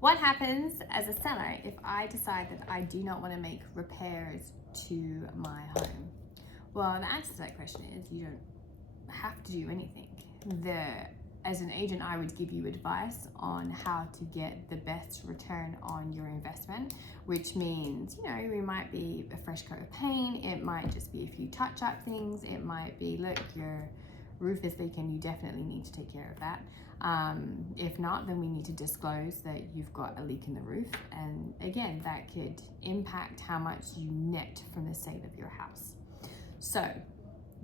What happens as a seller if I decide that I do not want to make repairs to my home? Well, the answer to that question is you don't have to do anything. As an agent, I would give you advice on how to get the best return on your investment, which means, it might be a fresh coat of paint, it might just be a few touch-up things, it might be, look, your roof is leaking, you definitely need to take care of that. If not, then we need to disclose that you've got a leak in the roof, and again, that could impact how much you net from the sale of your house. So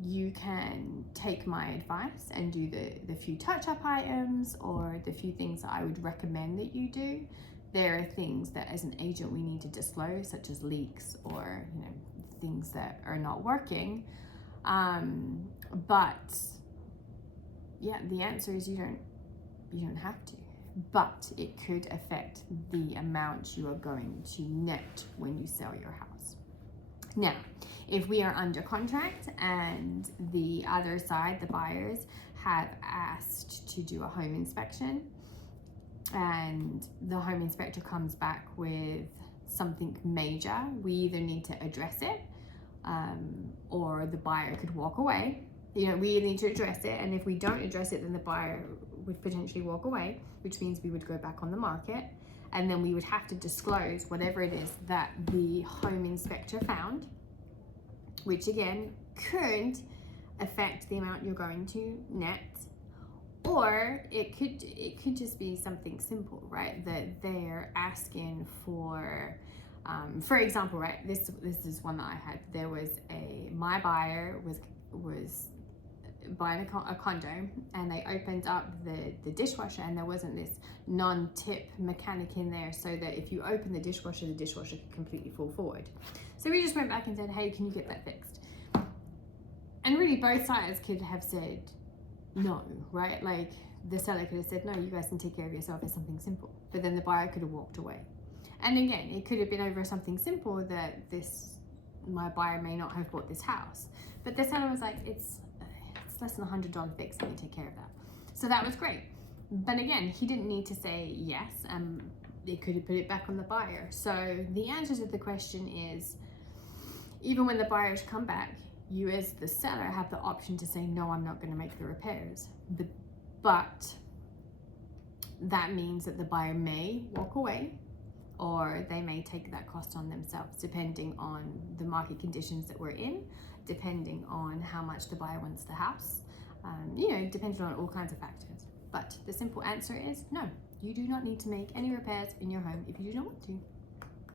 you can take my advice and do the few touch-up items or the few things that I would recommend that you do. There are things that as an agent we need to disclose, such as leaks or things that are not working. But yeah, the answer is you don't have to, but it could affect the amount you are going to net when you sell your house. Now, if we are under contract and the other side, the buyers, have asked to do a home inspection and the home inspector comes back with something major, we either need to address it or the buyer could walk away. We need to address it, and if we don't address it, then the buyer would potentially walk away, which means we would go back on the market, and then we would have to disclose whatever it is that the home inspector found, which again could affect the amount you're going to net, or it could just be something simple, right? That they're asking for example, right? This is one that I had. There was my buyer was buying a condo, and they opened up the dishwasher, and there wasn't this non-tip mechanic in there, so that if you open the dishwasher could completely fall forward. So we just went back and said, hey, can you get that fixed? And really both sides could have said no, right? Like the seller could have said, no, you guys can take care of yourself, it's something simple. But then the buyer could have walked away. And again, it could have been over something simple that my buyer may not have bought this house. But the seller was like, it's less than $100 fix, and you take care of that. So that was great. But again, he didn't need to say yes, it could have put it back on the buyer. So the answer to the question is, even when the buyers come back, you as the seller have the option to say, no, I'm not going to make the repairs. But that means that the buyer may walk away, or they may take that cost on themselves, depending on the market conditions that we're in, depending on how much the buyer wants the house, depending on all kinds of factors. But the simple answer is no, you do not need to make any repairs in your home if you do not want to.